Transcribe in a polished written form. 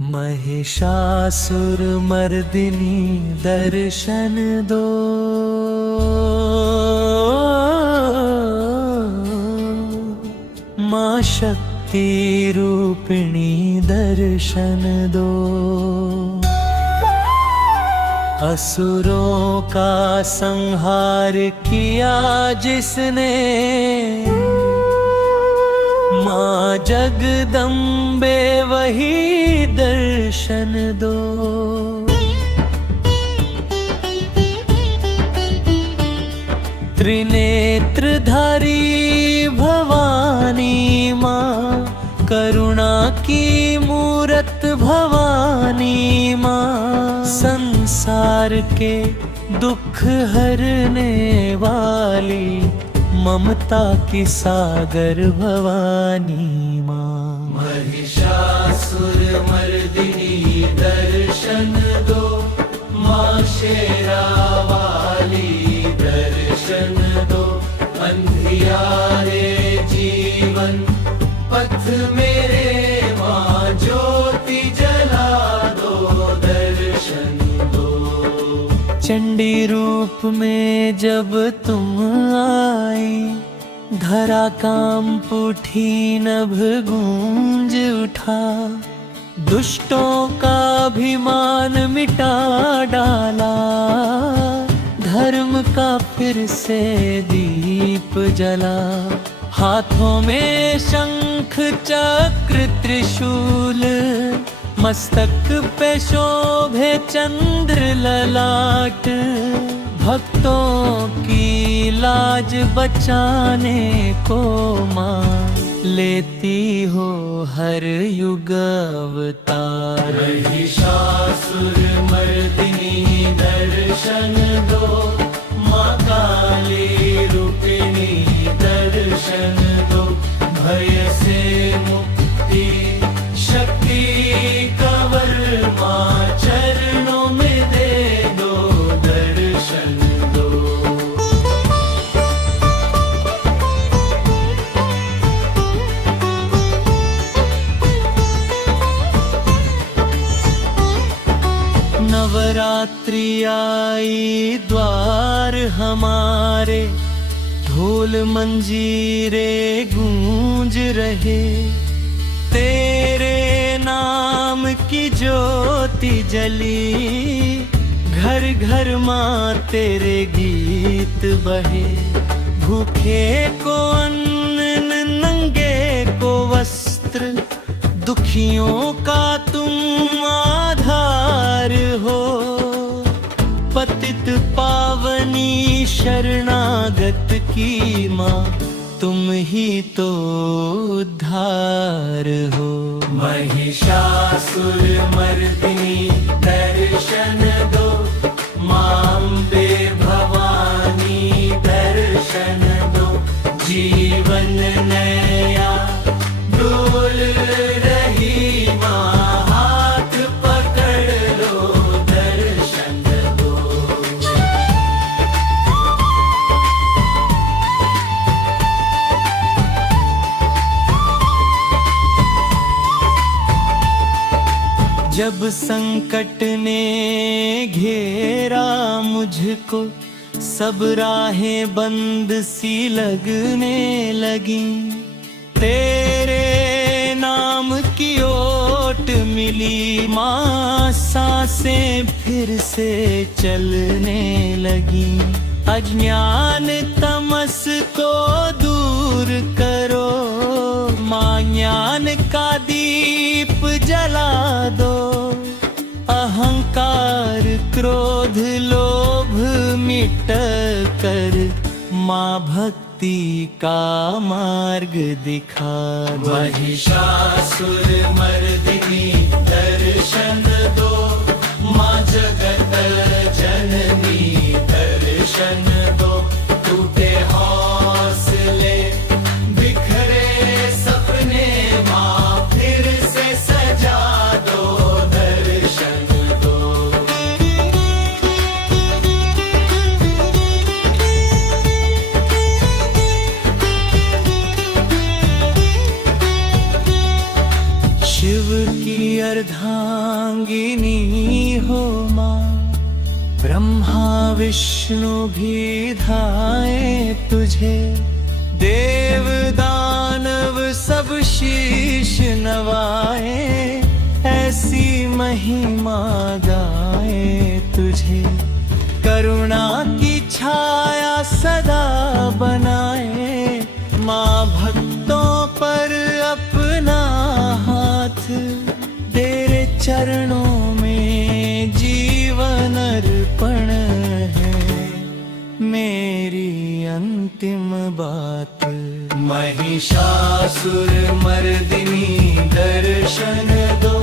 महिषासुर मर्दिनी दर्शन दो। माँ शक्ति रूपिणी दर्शन दो। असुरों का संहार किया जिसने, माँ जगदम्बे वही दर्शन दो। त्रिनेत्रधारी भवानी माँ, करुणा की मूरत भवानी माँ, संसार के दुख हरने वाली ममता की सागर भवानी माँ। महिषासुर मर्दिनी दर्शन दो। माँ शेरा वाली दर्शन दो। अंधियारे जीवन पथ मेरे माँ, ज्योति जला दो दर्शन दो। चंडी रूप में जब तुम आई, धरा कांप उठी नभ गूंज उठा। दुष्टों का अभिमान मिटा डाला, धर्म का फिर से दीप जला। हाथों में शंख चक्र त्रिशूल, मस्तक पे शोभे चंद्र ललाट। भक्तों की लाज बचाने को माँ, लेती हो हर युग अवतार। महिषासुर मर्दिनी दर्शन दो। माँ काली रूपिणी दर्शन दो। भय से मुक्ति शक्ति कवर माँ, चरणों में दे दो दर्शन दो। नवरात्रि आई द्वार हमारे, ढोल मंजीरे गूंज रहे। तेरे नाम की ज्योति जली, घर घर माँ तेरे गीत बहे। भूखे को अन्न नंगे को वस्त्र, दुखियों का तुम आधार हो। पतित पावनी शरणागत की माँ, तुम ही तो उद्धार हो। महिषासुर मर्दिनी दर्शन दो। माँ अम्बे भवानी दर्शन दो। जीवन नया डोल रही माँ, हाथ पकड़ लो दर्शन दो। जब संकट ने घेरा मुझको, सब राहें बंद सी लगने लगी। तेरे नाम की ओट मिली माँ, सांसें फिर से चलने लगी। अज्ञान तमस को दूर करो माँ, ज्ञान का दीप जला दो। अहंकार क्रोध लोभ मिट कर माँ, भक्ति का मार्ग दिखा दो। महिषासुर मर्दिनी दर्शन दो। माँ जगत जननी दर्शन दो। टूटे हौसले बिखरे सपने माँ, फिर से सजा दो दर्शन दो। शिव की अर्धांगिनी हो माँ, ब्रह्मा विष्णु भी धाए तुझे, देव दानव सब शीश नवाए, ऐसी महिमा गाए तुझे। करुणा की छाया सदा बनाए, माँ भक्तों पर अपना हाथ, तेरे चरणों में जीवन अर्पण है मेरी अंतिम बात। महिषासुर मर्दिनी दर्शन दो,